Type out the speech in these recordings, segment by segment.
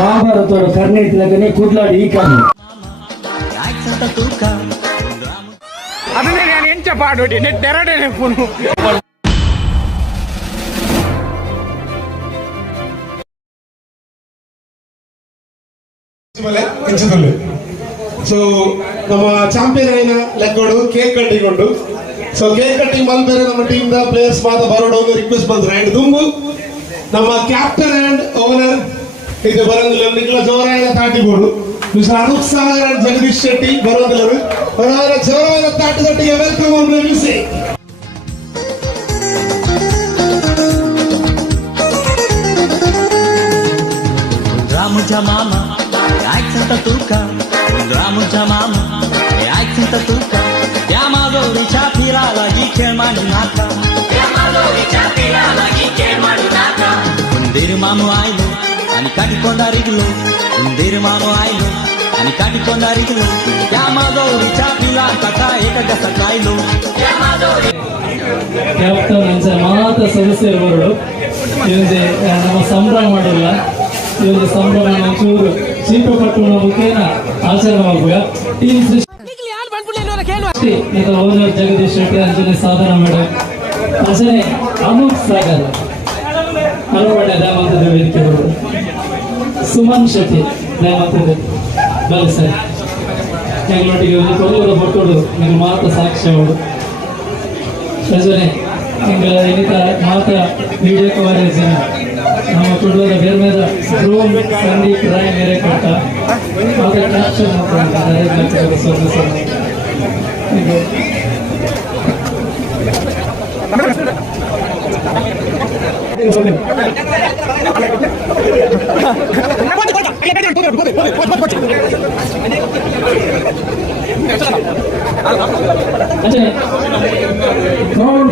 ಮಹಾಭಾರತದ ಕರ್ಣೆ ಇದ್ಲಾಗನೆ ಕೂಡ್ಲಾಡಿ ಈ ಕರ್ಣೆ ಅದನ್ನೇ ನಾನು ಎಂಚ ಪಾಡೋಡಿ ನೆಟ್ ಎರಡನೇ ಫೋನು ಸೊ ನಮ್ಮ ಚಾಂಪಿಯನ್ అయిన ಲೆಕ್ಕೋಡು ಕೇಕ್ ಕಟ್ಟಿಕೊಂಡು ಸೊ ಕೇಕ್ ಕಟ್ಟಿಂಗ್ ಮಲ್ಪೇರೆ ನಮ್ಮ ಟೀಮ್ ದ ಪ್ಲೇಯರ್ಸ್ ಮಾತ ಬರೋಡು ಒಂದು ರಿಕ್ವೆಸ್ಟ್ ಬಂದ್ರೆ ಅಂಡ್ ದುಂಬು ನಮ್ಮ ಕ್ಯಾಪ್ಟನ್ ಅಂಡ್ ಓನರ್ ಇದು ಬರೋದಿಲ್ಲ ನಿಖಲ ಜೋರಾದ ತಾಟಿಬೋಡು ಮಿಸ್ಟರ್ ಅನುಪ್ ಸಾಗರ್ ಅಂಡ್ ಜಗದೀಶ್ ಶೆಟ್ಟಿ ಬರೋದಿಲ್ಲರು ಅವರ ಜೋರಾದ ತಾಟಿದೊಟ್ಟಿಗೆ welcome on music. Ramuja mama, I sent a tuka. Ramuja mama, I sent a tuka. Yamado Richapira, like Kermanaka. Yamado Richapira, like Kermanaka. Undir mamu ailo, and Katikonda Riglo. Undir mamu ailo, and Katikonda Riglo. Yamado Richapira, Kaka, Ekasakailo. Yamado captain ಅಂಚ ಮಾತ ಸದಸ್ಯರು ಇವಂದೆ ನಮ್ಮ ಸಂಭ್ರಮ ಮಾಡಿಲ್ಲ ಇವತ್ತು ಸಂಭ್ರಮ ಚೂರು ಚೀಪಪಟ್ಟಣ ಮುಖೇನ ಆಚರಣೆಯಾಗುವ ಟೀಮ್ ಸೃಷ್ಟಿ ಓನರ್ ಜಗದೀಶ್ ಶೆಟ್ಟಿ ಅಂಜನೆ ಸಾಧನ ಮೇಡಮ್ ಅಂಜನೆ ಅನುಪ್ ಸಾಗರ್ ಹಲವಾಡೆ ದಯಮಾಂತದ ವೇದಿಕೆಗಳು ಸುಮನ್ ಶೆಟ್ಟಿ ದಯಮಾಂತದ ಬಲ ಸರ್ ಹೆಂಗಳೊಟ್ಟಿಗೆ ಒಂದು ಕೊಲ್ಲೂರ ಬಟ್ಟೋಡು ನೀವು ಮಾತ ಸಾಕ್ಷ್ಯಗಳು ರಜನೆ ಹಿಂಗ ಇನ್ನಿತ ಮಾತ ವಿಡಿಯೋ ಕವರೇಜ್ ನಮ್ಮ ಕುಟುಂಬದ ಬೇರೆ ಮೇಲೆ ರೂಮ್ ಸಂದೀಪ್ ರಾಯ್ ಮೇರೆ ಕೊಟ್ಟ ಮತ್ತೆ ಕ್ಯಾಪ್ಷನ್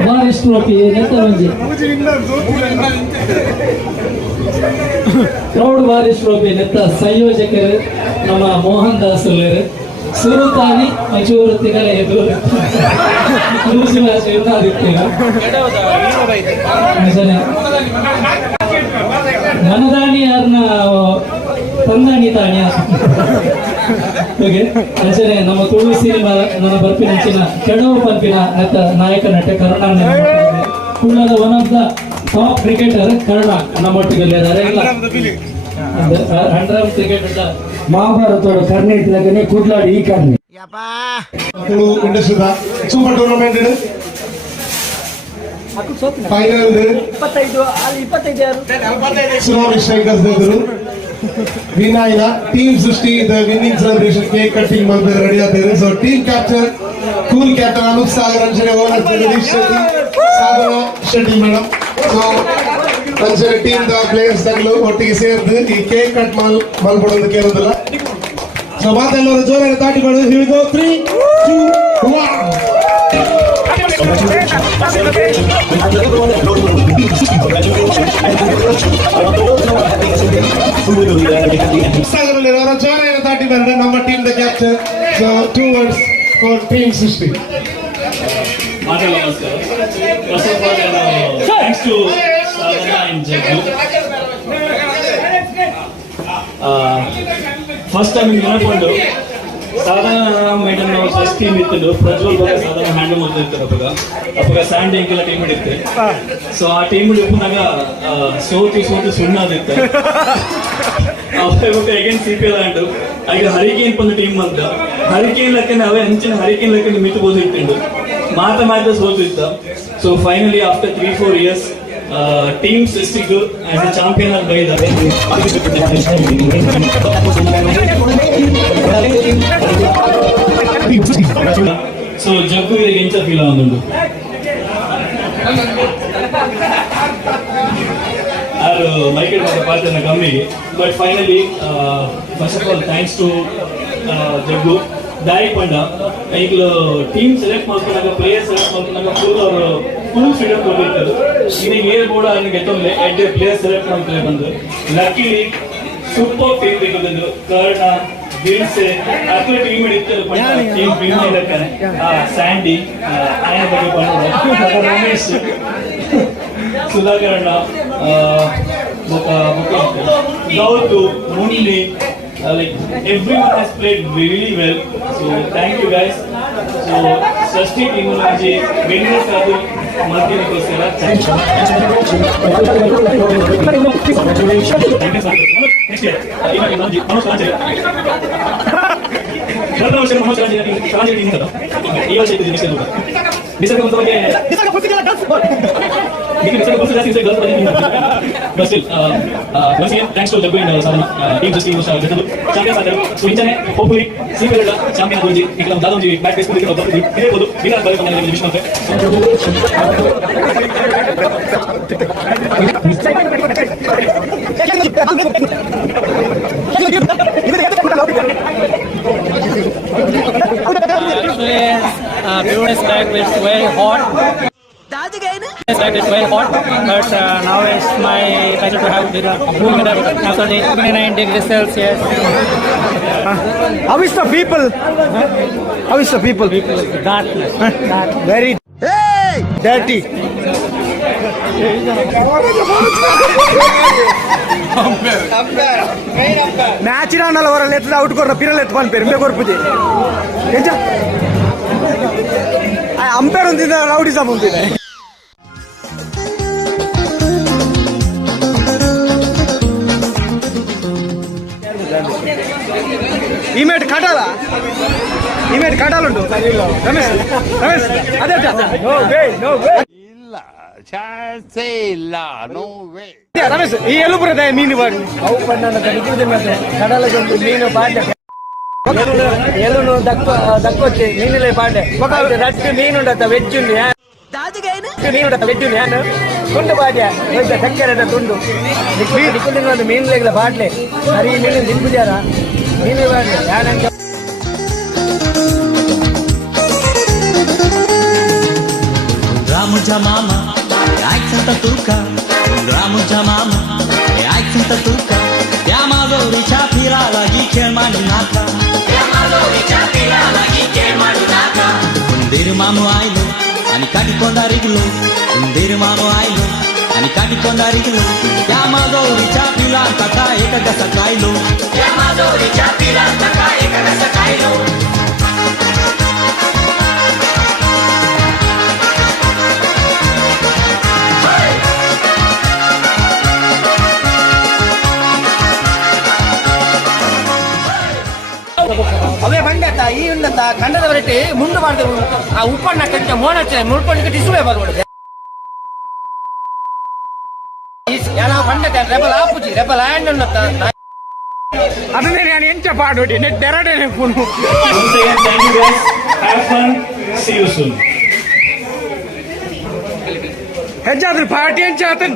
ಬಾರಿಶ್ ಟ್ರೋಫಿ ಕ್ರೌಡ್ ಬಾರಿಶ್ ಟ್ರೋಫಿ ನೆತ್ತ ಸಂಯೋಜಕರು ನಮ್ಮ ಮೋಹನ್ ದಾಸ್ ಸುರುತಾನಿ ಮಂಚೂರು ತಿಂಗಳ ಎದುರು ಮನದಾನಿ ಯಾರನ್ನ ತಂದಾನಿ ತಾಣಿ ಓಕೆ ಅಂಚನೆ ನಮ್ಮ ತುಳು ಸಿನಿಮಾ ನನ್ನ ಬರ್ಪಿನಂಚಿನ ಕೆಡವು ಪಂಪಿನ ನೆತ್ತ ನಾಯಕ ನಟ ಕರ್ಣ ಕುಳ್ಳದ one of the top cricketer Karna ನಮ್ಮೊಟ್ಟಿಗೆ ಹಂಡ್ರಮ್ ಕ್ರಿಕೆಟ್ ಮಹಾಭಾರತದ ಕರ್ಣೆ ಇದ್ಲಾಗನೆ ಕೂಡ್ಲಾಡಿ ಈ ಕರ್ಣೆ super tournament final tsunami strikers ಎದುರು ವಿನಾಯಿನ team Srishti winning celebration cake cutting ಬಂದು ರೆಡಿ ಆಗ್ತದೆ. So team captain cool captain Anup Sagar ಅಂಚನೆ owner Jagadish Shetty Sadhana Shetty madam. So ಅಂಚನೆ ಟೀಮ್ ದ ಪ್ಲೇಯರ್ಸ್ ಗಳು ಒಟ್ಟಿಗೆ ಸೇರಿದು ಈ ಕೇಕ್ ಕಟ್ ಮಲ್ಕೊಡೋದು ಕೇಳೋದಿಲ್ಲ. ಸೊ ಮಾತೆಲ್ಲರೂ ಜೋರಾಗಿ ತಾಟಿ ಮಾಡೋದು. Here we go, 3, 2, 1. ಸಾಗರಲ್ಲಿರೋ ಜೋರಾಗಿ ತಾಟಿ ಬಂದ್ರೆ ನಮ್ಮ team the captain. So 2 words for team ಸೃಷ್ಟಿ. Thanks to Sadhana and Jaggu. First time in Unapondu, Sadhana madam ನಾವು ಫಸ್ಟ್ ಟೀಮ್ ಇತ್ತು. ಪ್ರಜ್ವಲ್ ಬಗ್ಗೆ ಸಾಧಾರಣ ಹ್ಯಾಂಡಲ್ ಮಾಡ್ತಾ ಇರ್ತಾರೆ. ಅವಾಗ ಸ್ಯಾಂಡ್ ಎಂಕೆಲ್ಲ ಟೀಮ್ ಇರುತ್ತೆ. ಸೊ ಆ ಟೀಮ್ ಇಪ್ಪನಾಗ ಸೋತು ಸುಣ್ಣಾದಿತ್ತು. ಅವಾಗ ಎಗೇನ್ CPL ಆಂಡು ಈಗ ಹರಿಕೇನ್ ಪಂದು ಟೀಮ್ ಅಂತ ಹರಿಕೇನ್ ಲೆಕ್ಕನೆ ಅವೇ ಅಂಚಿನ ಹರಿಕೇನ್ ಲೆಕ್ಕನೆ ಮಿತ್ತಬಹುದು ಇತ್ತು. ಮಾತ ಸೋತು ಇತ್ತ. So finally after 3-4 years team ಸೃಷ್ಟಿಗೂ ಆಸ್ ಎ ಚಾಂಪಿಯನ್ ಆಗಿ ಬೈದಾರೆ. ಸೊ ಜಗ್ಗು ಎಂಚ ಫೀಲ್ ಆಗುಂಡು ಯಾರು ಮೈಕೆಟ್ ಮಾತ್ರ ಪಾತ್ರ ಕಮ್ಮಿಗೆ. But finally first of all thanks to Jaggu ದಾರಿ ಪಂಡ ಈಗಲೂ ಟೀಮ್ ಸೆಲೆಕ್ಟ್ ಮಾಡ್ಕೊಂಡಾಗ ಪ್ಲೇಯರ್ ಸೆಲೆಕ್ಟ್ ಮಾಡ್ಕೊಂಡಾಗ ಫುಲ್ ಫ್ರೀಡಮ್ ಕೊಟ್ಟಿರ್ತಾರೆ. ಈಗ ಏರ್ ಕೂಡ ಗೆತ್ತೊಂದೆ ಎಡ್ಡೆ ಪ್ಲೇಯರ್ ಸೆಲೆಕ್ಟ್ ಮಾಡ್ತಾರೆ ಬಂದು ಲಕ್ಕಿಲಿ ಸೂಪರ್ ಟೀಮ್ ಬೇಕಿದ್ದು ಕರ್ಣ ಬಿಲ್ಸೆ ಅದ್ರ ಟೀಮ್ ಹಿಡಿತಾರೆ. ಟೀಮ್ ವಿನ್ ಇಲ್ಲಕ್ಕನೆ ಸ್ಯಾಂಡಿ ಆಯ ಬಗ್ಗೆ ಬಂದ Ramesh ಸುಧಾಕರಣ್ಣ Gautu, Mundi, like everyone has played really well. So thank you guys. So SRISTI team nunchi winners kaadu manki nikosera. Thank you. Next year, Manoj Ranjay. Manoj Ranjay team kada. Ee year cheytadi next year kuda. Nisarga मतलब के nisarga पुस्तक के girls लेकिन nisarga पुस्तक जैसे girls वाली नहीं but still once again thanks to Jaggu and Sadhana team SRISTI was getadu champions ಆದರು so ಇಂಚನೆ hopefully ಸಿಂಗಲ್ ಚಾಂಪಿಯನ್ ಆಗೋಜಿ ಈಗ ನಮ್ಮ ದಾದೋಜಿ ಬ್ಯಾಕ್ ಬೇಸ್ ಕೊಂಡು ಇರಬಹುದು ವಿನರ್ ಬರಬೇಕು ಅಂತ ವಿಶ್ ಮಾಡ್ತೆ Viewers that it's very hot. It's very hot, but now it's my pleasure to have dinner after the 29 degrees Celsius. How is the people? How is the people? Darkness. Very dirty. Match ಇರೋನಲ್ಲ ಅವರಲ್ಲಿ ಎತ್ತದ out ಕೊಡ್ರ ಪಿರಲ್ ಎತ್ತು ಬಂದು ಪೇರು ಕೊರ್ಪುಜಿ ಎಂಚ umpire ಒಂದಿದೆ rowdyism ಒಂದಿದೆ ಇಮೇಟ್ ಕಟಾಲುಂಟು ರಮೇಶ್ ಅದೇ ಚಾನ್ಸೇ ಇಲ್ಲ ನೋ ವೇ ರಮೇಶ್ ಈ ಎಲುಪುರದ ಮೀನು ಬಾಡಿ ಅವು ಪಣ್ಣನ ಕಡಿಕಿದೆ ಮತ್ತೆ ಕಡಲಗೊಂದು ಮೀನು ಬಾಡ್ಲೆ ಎಲುನು ದಕ್ಕೊಚ್ಚಿ ಮೀನುಲೆ ಬಾಡ್ಲೆ ರಟ್ಟು ಮೀನುಂಡತ್ತ ವೆಜ್ಜುಂಡು ಮೀನುಂಡತ್ತ ವೆಜ್ಜುಂಡು ಯಾನು ತುಂಡು ಬಾಡ್ಯ ದೊಡ್ಡ ಸಕ್ಕರೆದ ತುಂಡು ನಿಕ್ಕುದಿನ ಒಂದು ಮೀನುಲೆಗಳ ಬಾಡ್ಲೆ ಹರಿ ಮೀನು ದಿಬ್ಬುಜಾರ ಮೀನು ಬಾಡ್ಲೆ ಯಾನಂತ Ramuja mama, ai santa tuca. Ramuja mama, ai santa tuca. Yamadori chapira lagi kelmanu naka. Yamadori chapira lagi kelmanu naka. Undiru mamu ailo, ani kati kondarigulo. Undiru mamu ailo, ani kati kondarigulo. Yamadori chapira taka ekaga sakailo. Yamadori chapira taka ekaga sakailo. ಅವೇ ಬಂಡತ್ತ ಈ ಉಂಡತ್ತ ಕಂಡದ ಬರಟಿ ಮುಂದೆ ಮಾಡಿದ್ರು ಆ ಉಪ್ಪನ್ನ ಕಟ್ಟ ಮೋನ ಮುಳ್ಕೊಂಡು ಟಿಸುವೆ ಬರ್ಬಿಡುತ್ತೆ ನಾವು ಬಂಡತ್ತ rebel ಆಪುಜಿ rebel and ಉಂಡತ್ತ ಅದನ್ನೇ ನಾನು ಎಂಚ ಪಾಡೋಡಿ ನೆಟ್ ಎರಡೇ phone Once again, thank you guys. Have fun. See you soon. ಹೆಜ್ಜಾದ್ರು ಪಾರ್ಟಿ ಎಂಚ ಆತನ್